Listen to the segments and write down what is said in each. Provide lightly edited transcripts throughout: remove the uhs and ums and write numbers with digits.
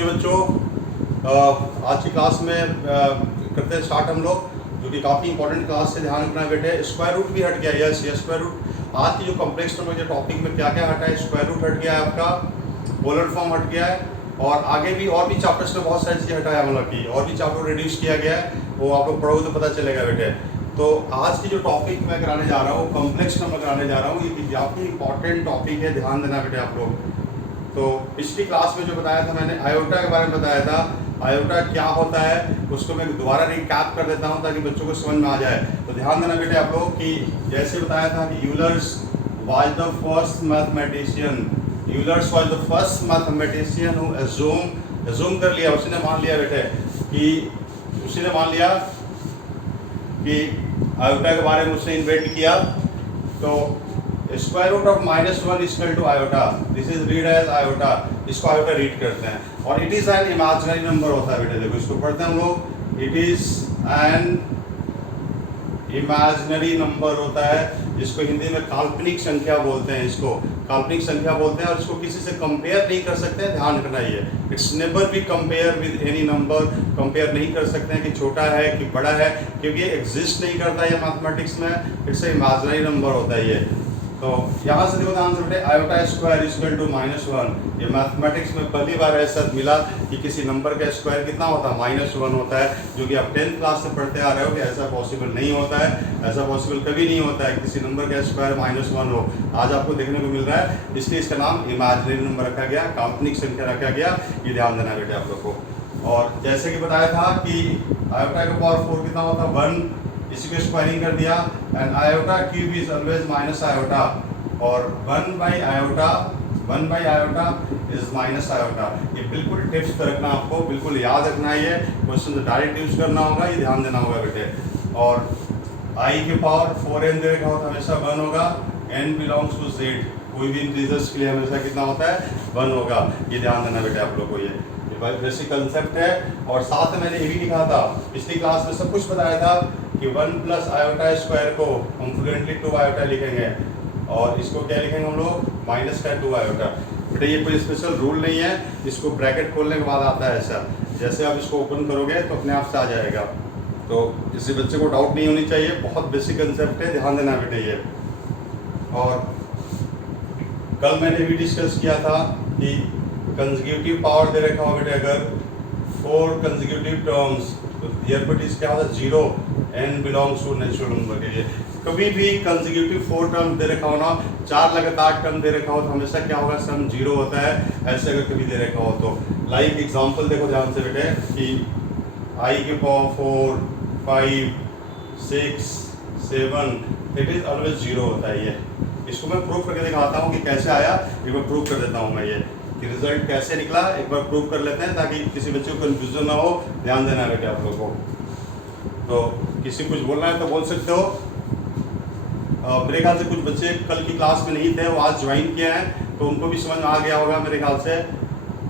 Okay बच्चों, आज की क्लास में करते हैं स्टार्ट हम लोग, जो कि काफ़ी इंपॉर्टेंट क्लास से। ध्यान रखना बेटे, स्क्वायर रूट भी हट गया। यस, ये स्क्वायर रूट आज की जो कॉम्प्लेक्स नंबर के टॉपिक में क्या क्या हटा है, स्क्वायर रूट हट गया है, आपका पोलर फॉर्म हट गया है, और आगे भी और भी चैप्टर्स में बहुत सारी चीज़ें हटाया मतलब की, और भी चैप्टर रिड्यूस किया गया है, वो आप लोग पढ़ोगे तो पता चलेगा बेटे। तो आज की जो टॉपिक मैं कराने जा रहा हूँ, कॉम्प्लेक्स नंबर कराने जा रहा हूँ, ये काफ़ी इंपॉर्टेंट टॉपिक है, ध्यान देना बेटे आप लोग। तो पिछली क्लास में जो बताया था मैंने, आयोटा के बारे में बताया था। आयोटा क्या होता है उसको मैं दोबारा रिकैप कर देता हूँ ताकि बच्चों को समझ में आ जाए। तो ध्यान देना बेटे आप लोग कि जैसे बताया था कि Euler's was the first mathematician, Euler's was the first mathematician who assume कर लिया, उसने मान लिया बेटे कि उसने मान लिया कि आयोटा के बारे में उसने इन्वेंट किया। तो square root of -1 equal to iota, this is read as iota, इसको आयोटा रीड करते हैं। और it is an imaginary number होता है बेटे, देखो इसको पढ़ते हैं हम लोग, it is an imaginary number होता है, जिसको हिंदी में काल्पनिक संख्या बोलते हैं, इसको काल्पनिक संख्या बोलते हैं, और इसको किसी से कंपेयर नहीं कर सकते हैं, ध्यान रखना ये। It's never be compare with any number, compare नहीं कर सकते हैं कि छोटा है कि बड़ा है, क्योंकि ये एग्जिस्ट नहीं करता है मैथमेटिक्स में, इट्स ए इमेजिनरी नंबर होता है ये। तो यहाँ से देखो आंसर बेटे, आयोटा स्क्वायर इक्वल टू -1। ये मैथमेटिक्स में पहली बार ऐसा मिला कि किसी नंबर का स्क्वायर कितना होता है, -1 होता है, जो कि आप 10th क्लास से पढ़ते आ रहे हो कि ऐसा पॉसिबल नहीं होता है, ऐसा पॉसिबल कभी नहीं होता है किसी नंबर का स्क्वायर -1 हो। आज आपको देखने को मिल रहा है, इसलिए इसका नाम इमेजिनरी नंबर रखा गया, काल्पनिक संख्या रखा गया, ये ध्यान देना बेटे आप लोग को। और जैसे कि बताया था कि आयोटा का पावर 4 कितना होता है, 1, इसी को स्क्वायरिंग कर दिया, and iota cube is always minus iota, और 1 by iota is minus iota. ये बिल्कुल टिप्स पे रखना, आपको बिल्कुल याद रखना है, ये क्वेश्चन तो डायरेक्ट यूज करना होगा, ये ध्यान देना होगा बेटे। और आई के पावर 4n दे रखा होता है, हमेशा 1 होगा, n बिलोंग्स टू z, कोई भी इंटीजर्स के लिए हमेशा कितना होता है, 1 होगा, ये ध्यान देना बेटे आप लोग को। ये बेसिक कंसेप्ट है। और साथ में मैंने ये भी लिखा था, पिछली क्लास में सब कुछ बताया था कि 1 प्लस आयोटा स्क्वायर को हम फ्लुएंटली 2 आयोटा लिखेंगे, और इसको क्या लिखेंगे हम लोग, माइनस का 2 आयोटा। बेटा ये कोई स्पेशल रूल नहीं है, इसको ब्रैकेट खोलने के बाद आता है ऐसा, जैसे आप इसको ओपन करोगे तो अपने आप से आ जाएगा। तो किसी बच्चे को डाउट नहीं होनी चाहिए, बहुत बेसिक कंसेप्ट है, ध्यान देना बेटे ये। और कल मैंने भी डिस्कस किया था कि कंसेक्यूटिव पावर दे रखा हो बेटे, अगर 4 कंसेक्यूटिव टर्म्स, तो हियर बट इज क्या होता है, 0, n belongs to natural number के लिए। कभी भी कंसेक्यूटिव 4 टर्म दे रखा हो ना, 4 लगातार टर्म दे रखा हो, तो हमेशा क्या होगा, सम 0 होता है, ऐसे अगर कभी दे रखा हो तो। लाइक एग्जांपल देखो ध्यान से बेटे कि i के पावर 4, 5, 6, 7, इट इज ऑलवेज 0 होता है ये। इसको मैं प्रूफ करके दिखाता हूँ कि कैसे आया, एक बार प्रूफ कर देता हूँ मैं, ये कि रिजल्ट कैसे निकला एक बार प्रूफ कर लेते हैं, ताकि किसी बच्चे को कंफ्यूजन ना हो, ध्यान देना बेटे आप लोगों को। तो किसी कुछ बोलना है तो बोल सकते हो। मेरे ख्याल से कुछ बच्चे कल की क्लास में नहीं थे, वो आज ज्वाइन किए हैं, तो उनको भी समझ में आ गया होगा मेरे ख्याल से।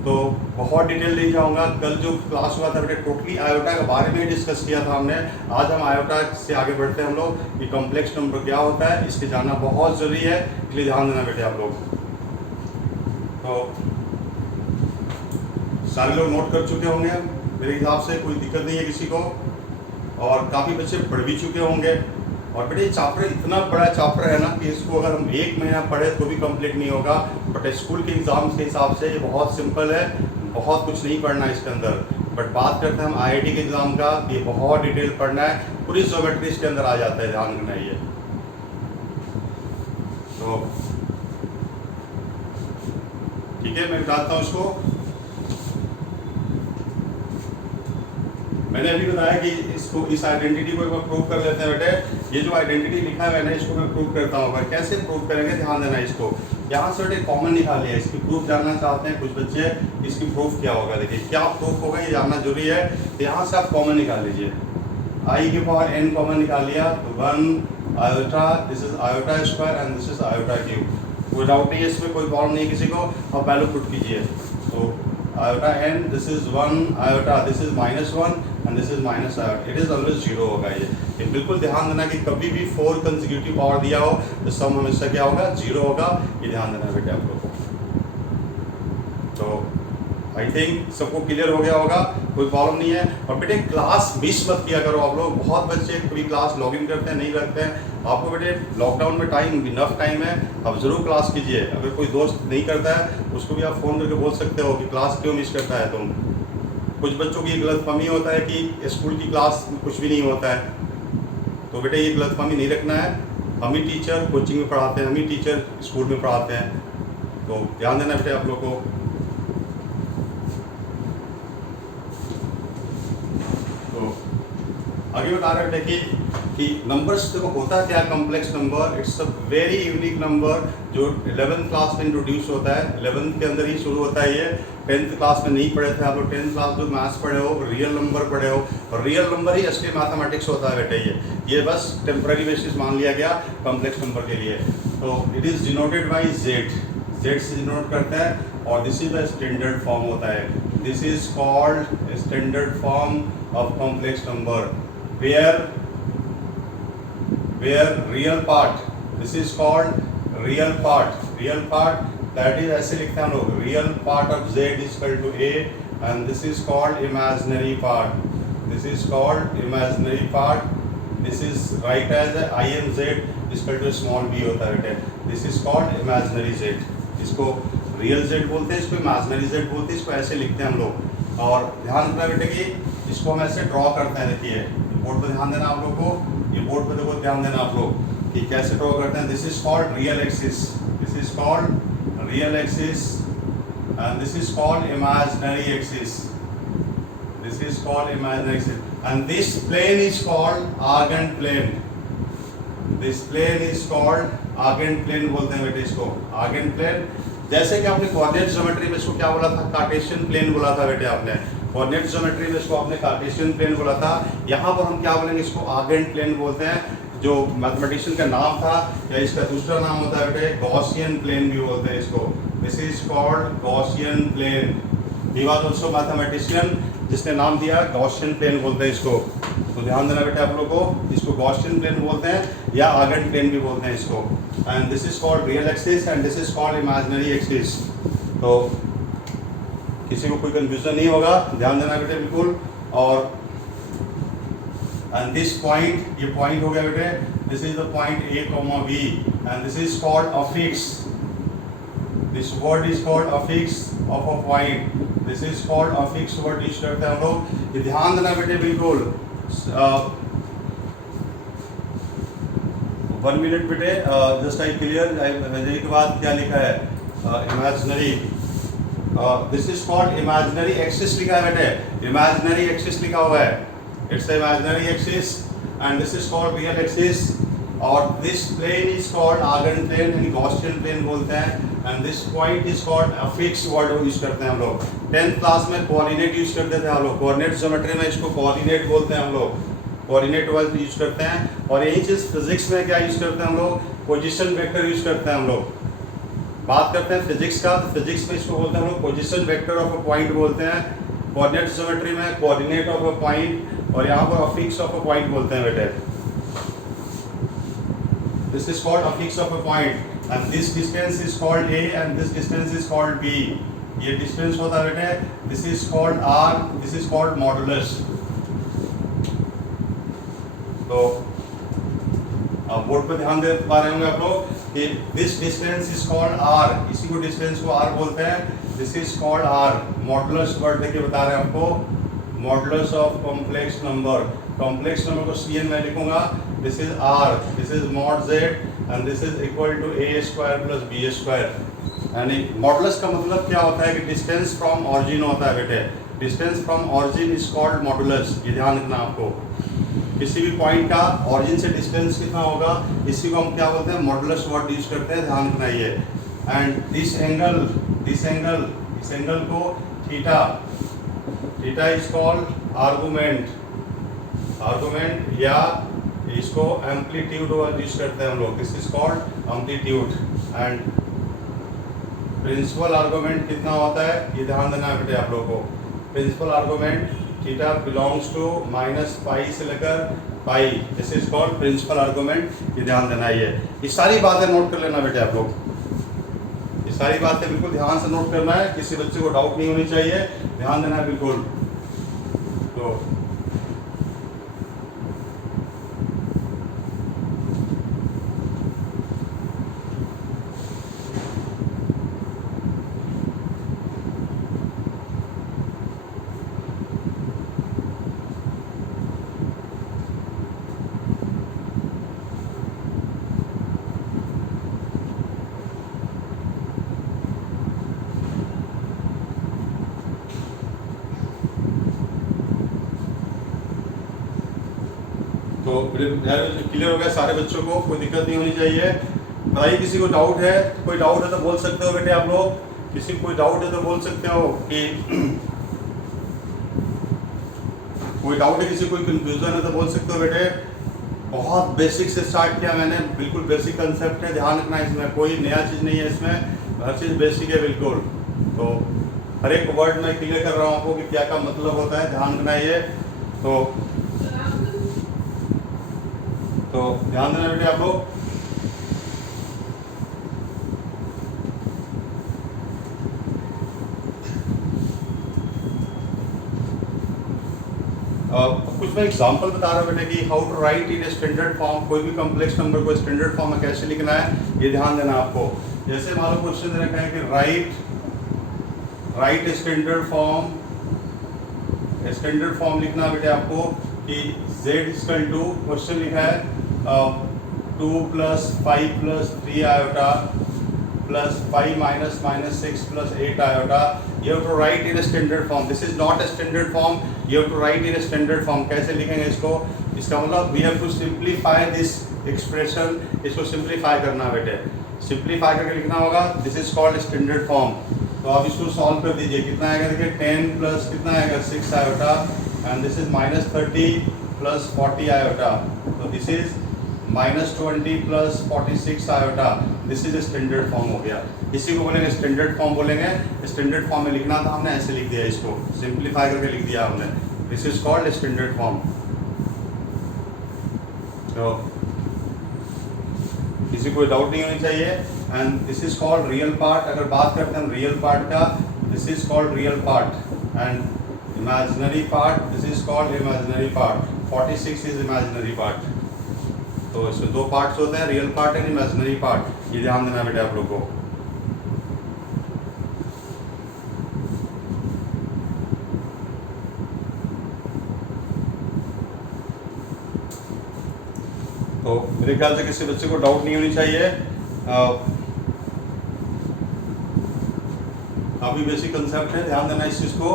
तो बहुत डिटेल नहीं जाऊंगा, कल जो क्लास हुआ था बेटे टोटली आयोटा के बारे में ही डिस्कस किया था हमने। आज हम आयोटा से आगे बढ़ते हैं हम लोग कि कॉम्प्लेक्स नंबर क्या होता है, इसके जानना बहुत ज़रूरी है, इसलिए ध्यान देना बेटे आप लोग। तो सारे लोग नोट कर चुके होंगे मेरे हिसाब से, कोई दिक्कत नहीं है किसी को, और काफ़ी बच्चे पढ़ भी चुके होंगे। और बेटे चैप्टर इतना बड़ा चैप्टर है ना कि इसको अगर हम 1 महीना पढ़े तो भी कंप्लीट नहीं होगा, बट स्कूल के एग्ज़ाम्स के हिसाब से ये बहुत सिंपल है, बहुत कुछ नहीं पढ़ना है इसके अंदर। बट बात करते हैं हम IIT के एग्ज़ाम का, ये बहुत डिटेल पढ़ना है, पूरी ज्योमेट्री इसके अंदर आ जाता है, ध्यान रखना ये। तो ठीक है, मैं बताता हूँ इसको। मैंने अभी बताया कि इसको, इस आइडेंटिटी को एक बार प्रूव कर लेते हैं बेटे। ये जो आइडेंटिटी लिखा है मैंने, इसको मैं प्रूव करता हूँ। कैसे प्रूव करेंगे, ध्यान देना इसको। यहाँ से बेटे कॉमन निकाल लिया, इसकी प्रूफ जानना चाहते हैं कुछ बच्चे, इसकी प्रूफ क्या होगा, देखिए क्या प्रूफ होगा ये जानना जरूरी है। तो यहाँ से आप कॉमन निकाल लीजिए, i के पावर n कॉमन निकाल लिया, तो 1 iota, this is iota square and this is iota cube. कोई डाउट नहीं है इसमें, कोई प्रॉब्लम नहीं है किसी को। अब वैल्यू पुट कीजिए, तो iota n, this is 1 iota, this is -1 and this is minus iota, it is always 0 होगा ये बिल्कुल ध्यान देना कि कभी भी 4 कंसेक्यूटिव पावर दिया हो तो सम हमेशा क्या होगा, 0 होगा, ये ध्यान देना बेटे आप लोगों को। तो आई थिंक सबको क्लियर हो गया होगा, कोई प्रॉब्लम नहीं है। और बेटे क्लास मिस मत किया करो आप लोग, बहुत बच्चे कभी क्लास लॉगिन करते हैं नहीं करते हैं। आपको बेटे लॉकडाउन में टाइम इनफ टाइम है, आप ज़रूर क्लास कीजिए। अगर कोई दोस्त नहीं करता है उसको भी आप फ़ोन करके बोल सकते हो कि क्लास क्यों मिस करता है तुम। कुछ बच्चों की गलतफहमी होता है कि स्कूल की क्लास में कुछ भी नहीं होता है, तो बेटे ये गलतफहमी नहीं रखना है। हम ही टीचर कोचिंग में पढ़ाते हैं, हम ही टीचर स्कूल में पढ़ाते हैं, तो ध्यान देना बेटे आप लोग को। आगे बता रहे हैं कि नंबर्स देखो होता क्या, complex number it's a very unique number जो 11th क्लास में इंट्रोड्यूस होता है। 11th के अंदर ही शुरू होता है ये, 10th क्लास में नहीं पढ़े थे आप लोग। 10th क्लास जो मैथ्स पढ़े हो, रियल नंबर पढ़े हो, और रियल नंबर ही असली मैथमेटिक्स होता है बेटे। ये बस टेम्पररी बेसिस मान लिया गया कॉम्प्लेक्स नंबर के लिए। तो it is denoted by Z, Z से डिनोट करता है, और this is the standard form होता है। This is called standard form of complex number where real part, this is called real part that is ऐसे लिखते हैं हम लोग, real part of z is equal to a and this is called imaginary part, this is called imaginary part, this is right as I m z is equal to small b होता है बेटे, this is called imaginary z। इसको real z बोलते हैं, इसको imaginary z बोलते हैं, इसको ऐसे लिखते हैं हम लोग। और ध्यान रखना बेटे कि इसको हम ऐसे ड्रॉ करते हैं, देखिए बोर्ड पे ध्यान देना आप लोग को, ये बोर्ड पे देखो ध्यान देना आप लोग कि कैसे ड्रॉ करते हैं। This is called real axis, this is called real axis and this is called imaginary axis, this is called imaginary axis and this plane is called Argand plane, this plane is called Argand plane बोलते हैं बेटे इसको, urgent plane. जैसे कि आपने coordinate geometry में इसको क्या बोला था, कार्टेशियन प्लेन बोला था बेटे आपने, कोऑर्डिनेट ज्योमेट्री में इसको आपने कार्टेशियन प्लेन बोला था। यहाँ पर हम क्या बोलेंगे, इसको आर्गेंट प्लेन बोलते हैं, जो मैथमेटिशियन का नाम था, या इसका दूसरा नाम होता है बेटे गॉसियन प्लेन भी बोलते हैं इसको। This is called Gaussian plane, he was also mathematician जिसने नाम दिया गॉसियन प्लेन बोलते हैं इसको। तो ध्यान देना बेटे आप लोगों को, इसको गॉसियन प्लेन बोलते हैं या आर्गेंट प्लेन भी बोलते हैं इसको। And this is called real axis and this is called imaginary axis. तो किसी को कोई कंफ्यूजन नहीं होगा, ध्यान देना बेटे बिल्कुल। और एंड दिस पॉइंट, ये पॉइंट हो गया बेटे, this is the point a comma b and this is called affix, this word is called affix of a point, this is called affix word use करते हैं हम लोग। ये ध्यान देना बेटे बिल्कुल। 1 मिनट बेटे, जस्ट आई क्लियर के बाद क्या लिखा है, imaginary, this is called imaginary axis लिखा है बेटे, इमेजिनरी एक्सिस लिखा हुआ है, it's imaginary axis and this is called real axis. और this plane is called Argand plane यानी गॉसियन प्लेन बोलते हैं and this point is called affix word use करते हैं हम लोग। 10th क्लास में कोऑर्डिनेट यूज करते थे हम लोग, कोऑर्डिनेट ज्योमेट्री में इसको कोऑर्डिनेट बोलते हैं हम लोग, कोऑर्डिनेट वर्ड यूज करते हैं। और यही चीज फिजिक्स में क्या यूज करते हैं हम लोग, पोजीशन वेक्टर यूज करते हैं हम लोग। बात करते हैं फिजिक्स का, तो फिजिक्स में इसको बोलते हैं हम लोग position vector of a point बोलते हैं, कोऑर्डिनेट ज्योमेट्री में कोऑर्डिनेट ऑफ अ पॉइंट, और यहाँ पर अफिक्स ऑफ अ पॉइंट बोलते हैं बेटे। This is called affix of a point and this distance is called a and this distance is called b. ये डिस्टेंस होता है बेटे, this is called r, this is called modulus. तो अब board पे ध्यान दे पा रहे होंगे आप लोग कि this distance is called r, इसी को डिस्टेंस को आर बोलते हैं, this is called r. Modulus word देखिए बता रहे हैं आपको, modulus of complex number, complex number को सी एन में लिखूंगा, this is r, this is mod z and this is equal to a square plus b square. यानी modulus का मतलब क्या होता है कि डिस्टेंस फ्रॉम ऑरिजिन होता है बेटे, distance from origin is called modulus. ये ध्यान रखना आपको, किसी भी पॉइंट का ऑरिजिन से डिस्टेंस कितना होगा, इसी को हम क्या बोलते हैं, मॉडुलस वर्ड यूज करते हैं, ध्यान रखना ये। And this angle, this angle, इस एंगल को theta, theta is called argument, argument या इसको एम्पलीट्यूड यूज करते हैं हम लोग, this is called amplitude. And principal argument कितना होता है, ये ध्यान देना है बेटे आप लोगों को। Principal argument theta belongs to minus pi से लेकर pi, this is called principal argument, ये ध्यान देना है। ये सारी बातें नोट कर लेना बेटे आप लोग, ये सारी बातें बिल्कुल ध्यान से नोट करना है, किसी बच्चे को डाउट नहीं होनी चाहिए, ध्यान देना है बिल्कुल। तो क्लियर हो गया सारे बच्चों को, कोई दिक्कत नहीं होनी चाहिए। बताइए किसी को डाउट है, कोई डाउट है तो बोल सकते हो बेटे आप लोग, किसी को कोई डाउट है तो बोल सकते हो कि कोई डाउट है, किसी को कोई कंफ्यूजन है तो बोल सकते हो बेटे। बहुत बेसिक से स्टार्ट किया मैंने, बिल्कुल बेसिक कंसेप्ट है, ध्यान रखना इसमें कोई नया चीज़ नहीं है, इसमें हर चीज़ बेसिक है बिल्कुल। तो हर एक वर्ड में क्लियर कर रहा हूँ आपको कि क्या क्या मतलब होता है, ध्यान रखना ये। तो ध्यान देना बेटे आप लोग। कुछ मैं एग्जांपल बता रहा हूँ बेटे कि how to write in standard form, कोई भी कॉम्प्लेक्स नंबर को स्टैंडर्ड फॉर्म में कैसे लिखना है, ये ध्यान देना आपको। जैसे मान लो क्वेश्चन दे रखा है कि राइट स्टैंडर्ड फॉर्म लिखना बेटे आपको कि z इक्वल टू, क्वेश्चन लिखा है 2 + 5 + 3 iota plus 5 minus 6 plus 8 iota. You have to write in a standard form. This is not a standard form. You have to write in a standard form. कैसे लिखेंगे इसको? इसका मतलब we have to simplify this expression. इसको simplify करना बेटे, simplify करके लिखना होगा। This is called standard form. तो आप इसको solve कर दीजिए। कितना आएगा देखिए, 10 plus कितना आएगा 6 iota and this is -30 plus 40 iota. So this is -20 plus 46 iota. This is standard form हो गया। इसी को बोलेंगे स्टैंडर्ड फॉर्म बोलेंगे। स्टैंडर्ड फॉर्म में लिखना था हमने, ऐसे लिख दिया, इसको सिंप्लीफाई करके लिख दिया हमने। This is called standard form. तो किसी को डाउट नहीं होनी चाहिए। And this is called real part. अगर बात करते हैं रियल पार्ट का, this is called real part and imaginary part, this is called imaginary part. 46 is imaginary part. तो इसमें दो पार्ट्स होते हैं, real part and imaginary part, ये ध्यान देना बेटे आप लोग को। तो मेरे ख्याल से किसी बच्चे को डाउट नहीं होनी चाहिए। काफी बेसिक कंसेप्ट है, ध्यान देना इस चीज को।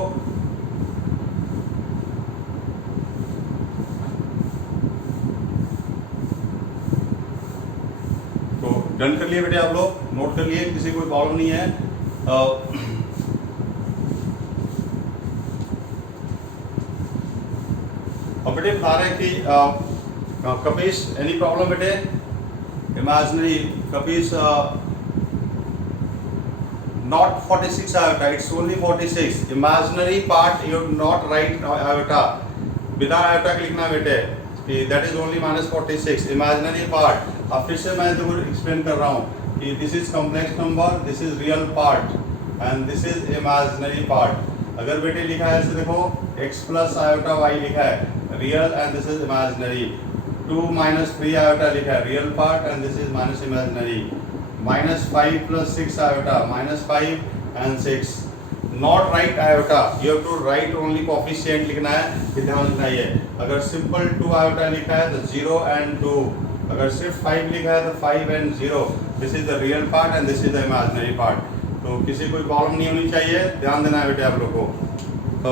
डन कर लिए बेटे आप लोग, नोट कर लिए, किसी को कोई प्रॉब्लम नहीं है। अब बेटे बता रहे हैं कि कपीस, एनी प्रॉब्लम बेटे? इमेजिनरी कपीस not 46 iota, it's only 46। Imaginary part you not right iota, बिना आयोटा के लिखना बेटे, that is only -46 imaginary part. अब फिर से मैं देखो एक्सप्लेन कर रहा हूँ कि this is complex number, this is real part and this is imaginary part. अगर बेटे लिखा है ऐसे देखो, x + आयोटा y लिखा है real and this is imaginary, 2 - 3 iota लिखा है real part and this is minus imaginary, -5 + 6 iota, -5 and 6 not right iota, you have to write only coefficient लिखना है, ये ध्यान रखना है। अगर सिंपल 2 आयोटा लिखा है तो 0 and 2, अगर सिर्फ 5 लिखा है तो 5 and 0। This is the real part and this is the imaginary part. तो किसी कोई प्रॉब्लम नहीं होनी चाहिए, ध्यान देना है बेटे आप लोग को। तो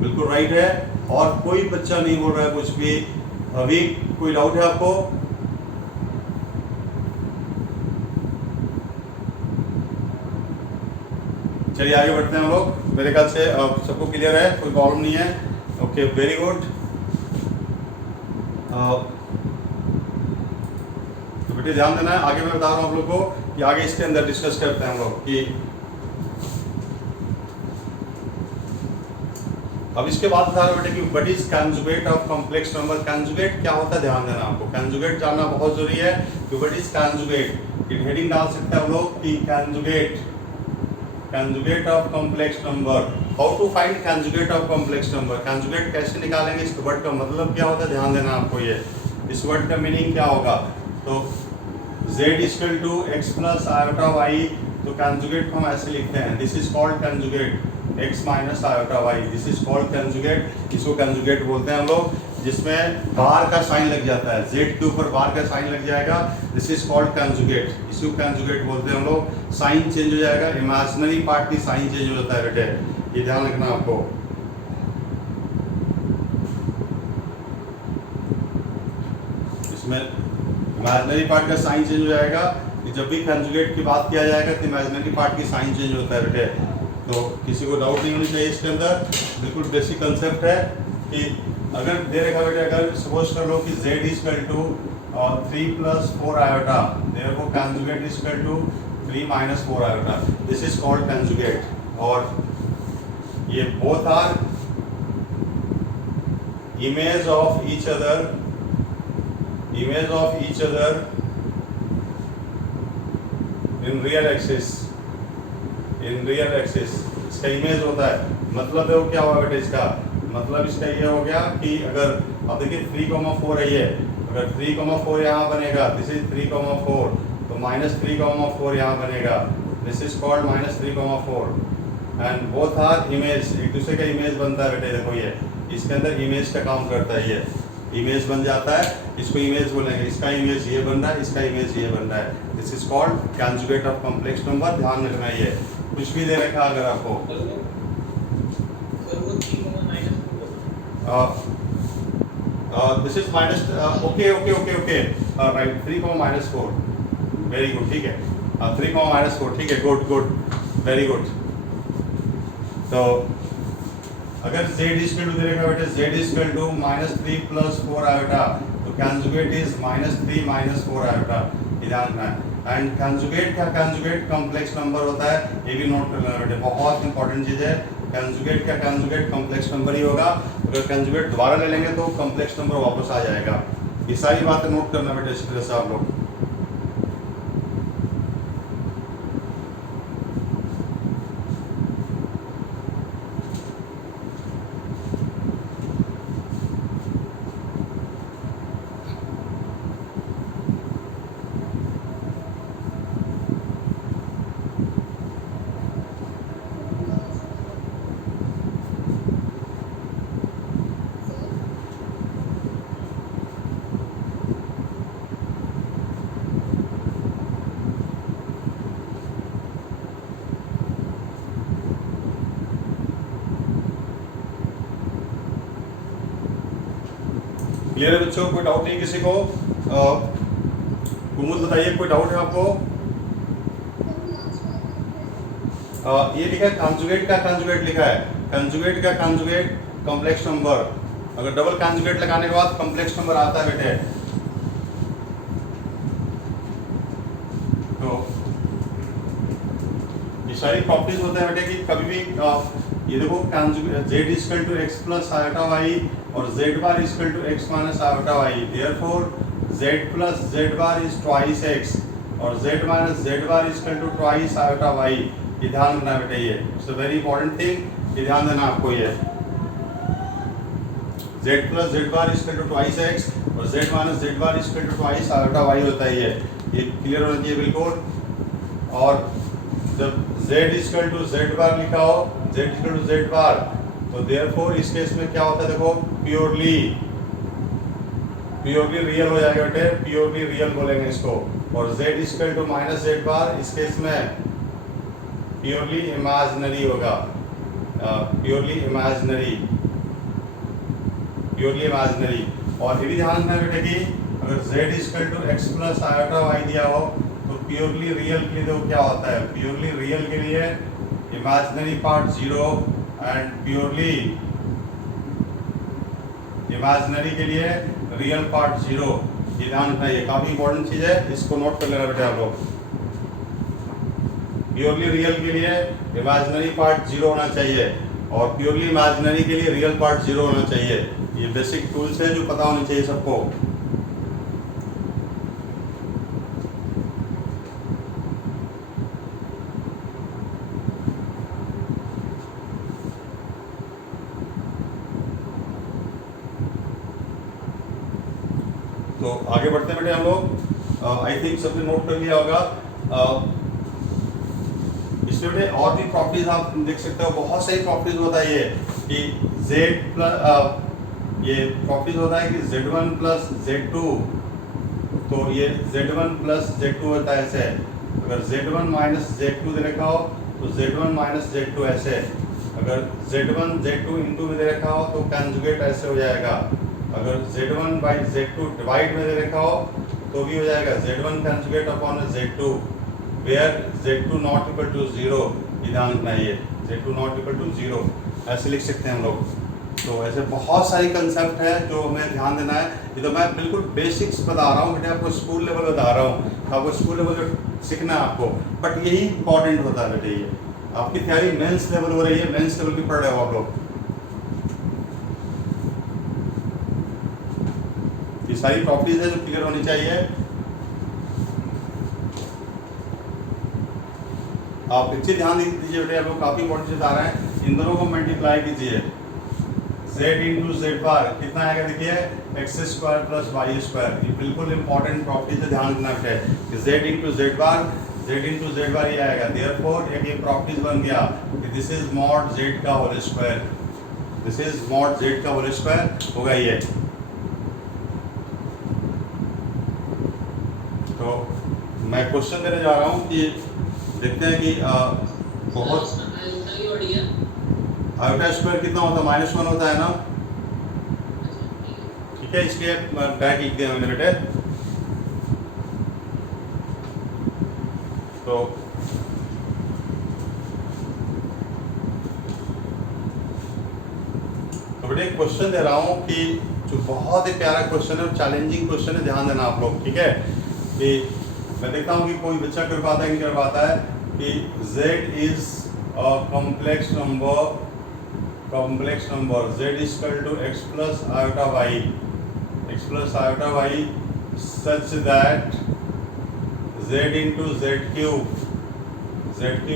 बिल्कुल राइट है और कोई बच्चा नहीं बोल रहा है कुछ भी। अभी कोई डाउट है आपको? चलिए आगे बढ़ते हैं हम लोग। मेरे ख्याल से सबको क्लियर है, कोई प्रॉब्लम नहीं है। Okay, very good. तो बेटे ध्यान देना है, आगे मैं बता रहा हूँ आप लोग को कि आगे इसके अंदर डिस्कस करते हैं हम लोग कि अब इसके बाद बता रहा बेटे कि what is conjugate of complex number. Conjugate क्या होता है ध्यान देना आपको, कंजुगेट जानना बहुत जरूरी है कि व्हाट इज कंजुगेट। कि हेडिंग डाल सकते हैं हम लोग कि conjugate of complex number. How to find conjugate of complex number, conjugate कैसे निकालेंगे, इस वर्ड का मतलब क्या होता है ध्यान देना आपको। ये इस वर्ड का मीनिंग क्या होगा, तो z equal to x plus iota y, तो कंजुगेट को हम ऐसे लिखते हैं, this is called conjugate, x minus iota y, this is called conjugate. इसको कंजुगेट बोलते हैं हम लोग, जिसमें बार का साइन लग जाता है, z के ऊपर बार का साइन लग जाएगा, दिस इज कॉल्ड कंजुगेट, इसको कंजुगेट बोलते हैं हम लोग। साइन चेंज हो जाएगा, इमेजिनरी पार्ट की साइन चेंज हो जाता है बेटे, ये ध्यान रखना आपको। इसमें इमेजिनरी पार्ट का साइन चेंज हो जाएगा, कि जब भी कंजुगेट की बात किया जाएगा तो इमेजिनरी पार्ट की साइन चेंज होता है बेटे। तो किसी को डाउट नहीं होनी चाहिए इसके अंदर, बिल्कुल बेसिक कंसेप्ट है। कि अगर दे रखा बेटे, अगर सपोज कर लो कि z equal to 3 plus 4 iota, therefore conjugate equal to 3 minus 4 iota, this is called conjugate. और ये both are image of each other, image of each other in real axis, in real axis, इसका image होता है। मतलब है वो क्या होगा बेटे, इसका मतलब इसका ये हो गया कि अगर अब देखिए 3,4 है ये, अगर 3,4 यहाँ बनेगा, दिस इज 3,4, तो माइनस 3,4 यहाँ बनेगा, this is called minus 3,4। And both are image, एक दूसरे का इमेज बनता है बेटे। देखो ये इसके अंदर इमेज का काम करता है, ये इमेज बन जाता है, इसको इमेज बोलेंगे, इसका इमेज ये बन रहा है, इसका इमेज ये बन रहा है, this is called conjugate of complex number. ध्यान रखना है, ये कुछ भी दे रखा अगर आपको, this is minus, okay okay okay okay right, 3,-4, very good, ठीक है, 3,-4, ठीक है, गुड गुड, वेरी गुड। तो अगर z इक्वल टू दे रखा बेटे, z equal to -3 plus 4 iota, तो कंजुगेट इज -3 माइनस 4 आयोटा, ये ध्यान रखना है। एंड कंजुगेट क्या, कंजुगेट कॉम्प्लेक्स नंबर होता है, ये भी नोट करना बेटे, बहुत इंपॉर्टेंट चीज है। कंजुगेट क्या, कंजुगेट कॉम्प्लेक्स नंबर ही होगा, अगर कंजुगेट दोबारा ले लेंगे तो कॉम्प्लेक्स नंबर वापस आ जाएगा। ये सारी बातें नोट करना बेटे इस तरह से आप लोग। क्लियर है बच्चों, कोई डाउट नहीं किसी को? कुमुद बताइए, कोई डाउट है आपको? ये लिखा है कंजुगेट का कंजुगेट लिखा है, कंजुगेट का कंजुगेट कॉम्प्लेक्स नंबर, अगर डबल कंजुगेट लगाने के बाद कॉम्प्लेक्स नंबर आता है बेटे। तो ये सारी प्रॉपर्टीज होते हैं बेटे कि कभी भी ये देखो conjugate z equal to x plus iota y और z bar equal to x minus iota y, therefore z plus z bar is twice x और z minus z bar equal to twice iota y। ये ध्यान रखना बेटे, ये it's a very important thing, ये ध्यान देना आपको। ये z plus z bar equal to twice x और z minus z bar equal to twice iota y होता है। ये क्लियर होना चाहिए बिल्कुल। और जब z इक्वल टू z बार लिखा हो, z इक्वल टू z बार, तो देयरफॉर इस केस में क्या होता है, देखो प्योरली रियल हो जाएगा बेटे, प्योरली रियल बोलेंगे इसको। और z equal to minus z bar, इस केस में प्योरली इमेजिनरी होगा, प्योरली इमेजिनरी। और ये भी ध्यान रखना बेटे कि अगर z equal to x plus iota y दिया हो, तो प्योरली रियल के लिए देखो क्या होता है, प्योरली रियल के लिए imaginary part 0 and purely imaginary के लिए रियल पार्ट 0। ये ध्यान रखना, ये काफी इंपॉर्टेंट चीज है, इसको नोट कर लेना बेटे आप लोग। प्योरली रियल के लिए इमेजिनरी पार्ट 0 होना चाहिए और प्योरली इमेजिनरी के लिए रियल पार्ट 0 होना चाहिए। ये बेसिक टूल्स है जो पता होने चाहिए सबको। तो आगे बढ़ते हैं बेटे हम लोग। आई थिंक सबने नोट कर लिया होगा। इसमें बेटे और भी प्रॉपर्टीज आप देख सकते हो, बहुत सारी प्रॉपर्टीज होता है ये कि z प्लस ये प्रॉपर्टीज होता है कि z1 प्लस z2, तो ये z1 प्लस z2 होता है ऐसे। अगर z1 माइनस z2 दे रखा हो तो z1 माइनस z2 ऐसे। अगर z1 z2 इंटू में दे रखा हो तो कंजुगेट ऐसे हो जाएगा। अगर z1 बाई z2 डिवाइड में दे रखा हो तो भी हो जाएगा z1 conjugate upon z2 where z2 not equal to 0। ध्यान रखना है, z2 नॉट इक्वल टू 0 ऐसे लिख सकते हैं हम लोग। तो ऐसे बहुत सारी कंसेप्ट है जो हमें ध्यान देना है। ये तो मैं बिल्कुल बेसिक्स बता रहा हूँ बेटे, आपको स्कूल लेवल बता रहा हूँ, आपको स्कूल लेवल जो सीखना है आपको, बट यही इंपॉर्टेंट होता है बेटे। ये आपकी तैयारी मेंस लेवल हो रही है, मेंस लेवल की पढ़ रहे हो आप लोग। ये सारी प्रॉपर्टीज है जो क्लियर होनी चाहिए। आप अच्छे ध्यान दीजिए बेटे, आप लोग काफी इंपॉर्टेंट चीज आ रहा है। इन दोनों को मल्टीप्लाई कीजिए, z इंटू जेड बार कितना आएगा देखिए, x square plus y square. ये बिल्कुल इंपॉर्टेंट प्रॉपर्टी से ध्यान रखना है कि z इंटू जेड बार ये आएगा। देयरफॉर एक ये प्रॉपर्टीज बन गया कि दिस इज मॉड z का whole square, this is mod z का होल स्क्वायर होगा ये। तो मैं क्वेश्चन देने जा रहा हूँ कि देखते हैं कि बहुत आयोटा स्क्वायर कितना होता है, -1 होता है ना, ठीक है। इसके बैक लिख दिया मैंने बेटे। तो बेटे क्वेश्चन दे रहा हूँ कि जो बहुत ही प्यारा क्वेश्चन है, चैलेंजिंग क्वेश्चन है, ध्यान देना आप लोग, ठीक है। कि मैं देखता हूँ कि कोई बच्चा कर पाता है कि नहीं कर पाता है कि z is a complex number z is equal to x plus iota y such that z into z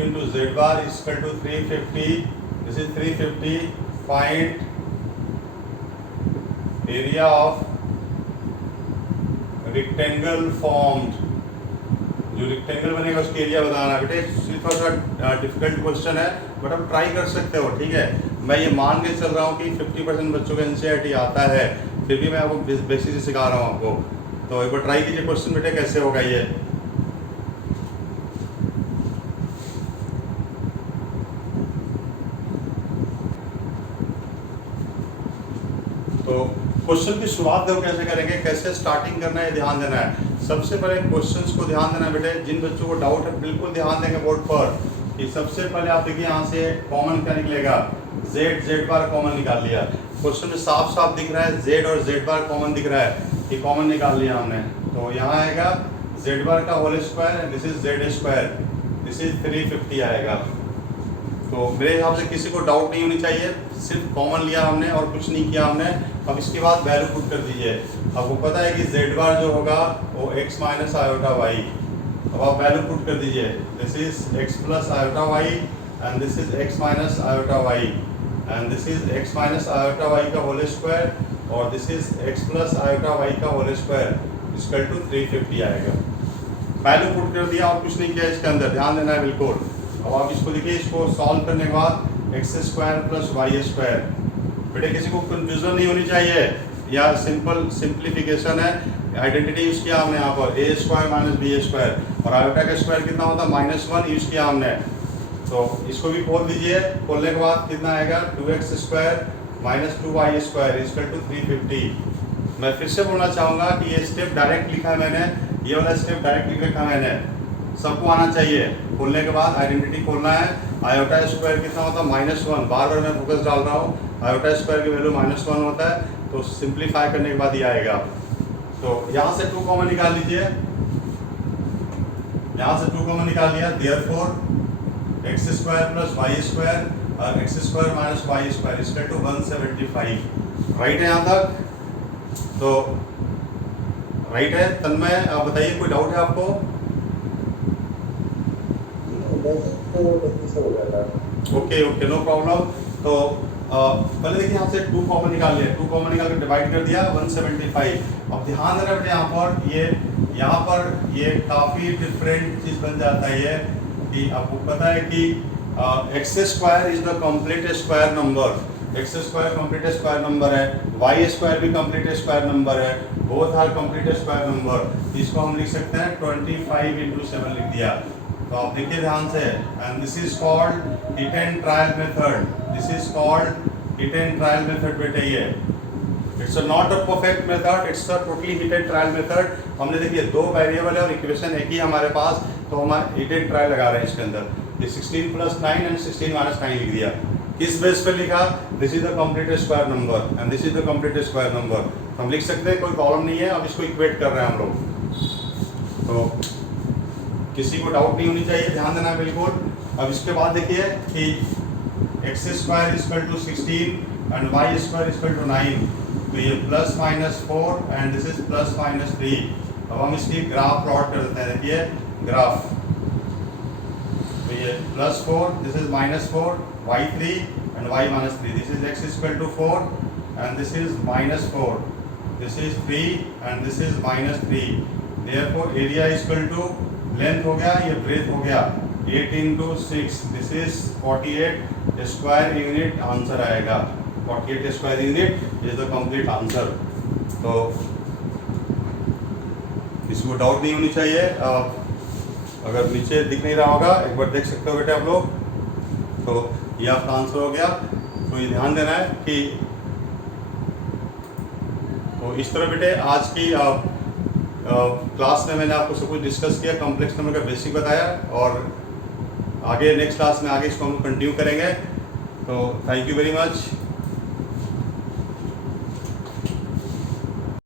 into z bar is equal to 350. This is 350. Find area of rectangle formed. जो rectangle बनेगा उसकी area बताना बेटे। थोड़ा सा difficult question है but आप try कर सकते हो, ठीक है। मैं ये मान के चल रहा हूँ कि 50% बच्चों को एनसीईआरटी आता है, फिर भी मैं आपको बेसिक से सिखा रहा हूँ आपको। तो एक बार ट्राई कीजिए क्वेश्चन बेटे कैसे होगा ये। तो क्वेश्चन की शुरुआत देखो कैसे करेंगे, कैसे स्टार्टिंग करना है ध्यान देना है। सबसे पहले क्वेश्चंस को ध्यान देना बेटे। जिन बच्चों को डाउट है बिल्कुल ध्यान देंगे बोर्ड पर कि सबसे पहले आप देखिए यहाँ से कॉमन क्या निकलेगा, z बार कॉमन निकाल लिया। क्वेश्चन में साफ साफ दिख रहा है z और z बार कॉमन दिख रहा है, ये कॉमन निकाल लिया हमने। तो यहाँ आएगा z बार का whole square, this is z square, this is 350 आएगा। तो मेरे हिसाब से किसी को डाउट नहीं होनी चाहिए, सिर्फ कॉमन लिया हमने और कुछ नहीं किया हमने। अब इसके बाद वैल्यू पुट कर दीजिए। आपको पता है कि z बार जो होगा वो x माइनस आयोटा y। अब आप वैल्यू पुट कर दीजिए, this is x plus iota y and this is x minus iota y and this is x minus iota y का होल स्क्वायर और this is x plus iota y का whole square equal to 350 आएगा। Value put कर दिया और कुछ नहीं किया इसके अंदर, ध्यान देना है बिल्कुल। अब आप इसको देखिए, इसको सॉल्व करने के बाद x square plus y square. बेटे किसी को कंफ्यूजन नहीं होनी चाहिए, या सिंपल सिंप्लीफिकेशन है। आइडेंटिटी यूज किया हमने यहाँ पर a square minus b square, और आयोटा का स्क्वायर कितना होता है -1 यूज किया हमने। तो इसको भी खोल दीजिए, खोलने के बाद कितना आएगा 2x square minus 2y square equal to 350। मैं फिर से बोलना चाहूँगा कि ये स्टेप डायरेक्ट लिखा है मैंने, ये वाला स्टेप डायरेक्ट लिख रखा मैंने, सबको आना चाहिए। खोलने के बाद आइडेंटिटी खोलना है। आयोटा स्क्वायर कितना होता है -1, बार बार मैं फोकस डाल रहा हूँ, आयोटा स्क्वायर की वैल्यू -1 होता है। तो सिंप्लीफाई करने के बाद ये आएगा। तो यहाँ से 2 कॉमन निकाल लीजिए, यहाँ से 2 कॉमन निकाल लिया। Therefore x square plus y square और x square minus y square equal to 175। Right है यहाँ तक? तो राइट है तन्मय, आप बताइए कोई डाउट है आपको? Okay okay, no problem. तो पहले देखिए यहाँ से 2 कॉमन निकाल लिया, 2 कॉमन निकाल के डिवाइड कर दिया 175। अब ध्यान देना बेटे यहाँ पर ये काफ़ी डिफरेंट चीज़ बन जाता है ये कि आपको पता है कि x square is the complete square number, x square complete square number है, वाई स्क्वायर भी कंप्लीट स्क्वायर नंबर है, both are complete square number. इसको हम लिख सकते हैं 25 × 7 लिख दिया। तो आप देखिए ध्यान से, and this is called hit and trial method, this is called hit and trial method बेटे। ये it's not a perfect method, it's a totally hit and trial method. हमने देखिए 2 वेरिएबल है और इक्वेशन एक ही हमारे पास, तो हम हिट एंड ट्रायल लगा रहे हैं इसके अंदर। ये 16 + 9 एंड 16 - 9 लिख दिया। किस बेस पे लिखा? This is the complete square number and this is the complete square number. हम लिख सकते हैं, कोई प्रॉब्लम नहीं है। अब इसको इक्वेट कर रहे हैं हम लोग, तो किसी को डाउट नहीं होनी चाहिए, ध्यान देना बिल्कुल। अब इसके बाद देखिए कि x square equal to 16 and y square equal to 9, तो ये +-4 एंड दिस इज +-3। अब हम इसकी ग्राफ प्लॉट कर देते हैं। देखिए ग्राफ, तो ये +4, this is -4, y3 and y -3, this is x equal to 4 and this is -4, this is 3 and this is -3। Therefore area equal to length हो गया, ये ब्रेथ हो गया 8 × 6, this is 48 square unit answer आएगा। 48 square unit is the complete answer. तो इसको doubt नहीं होनी चाहिए। अगर नीचे दिख नहीं रहा होगा एक बार देख सकते हो बेटे आप लोग। तो ये आपका आंसर हो गया। तो ये ध्यान देना है कि तो इस तरह बेटे आज की क्लास में मैंने आपको सब कुछ डिस्कस किया, कॉम्प्लेक्स नंबर का बेसिक बताया, और आगे नेक्स्ट क्लास में आगे इसको हम कंटिन्यू करेंगे। तो थैंक यू वेरी मच।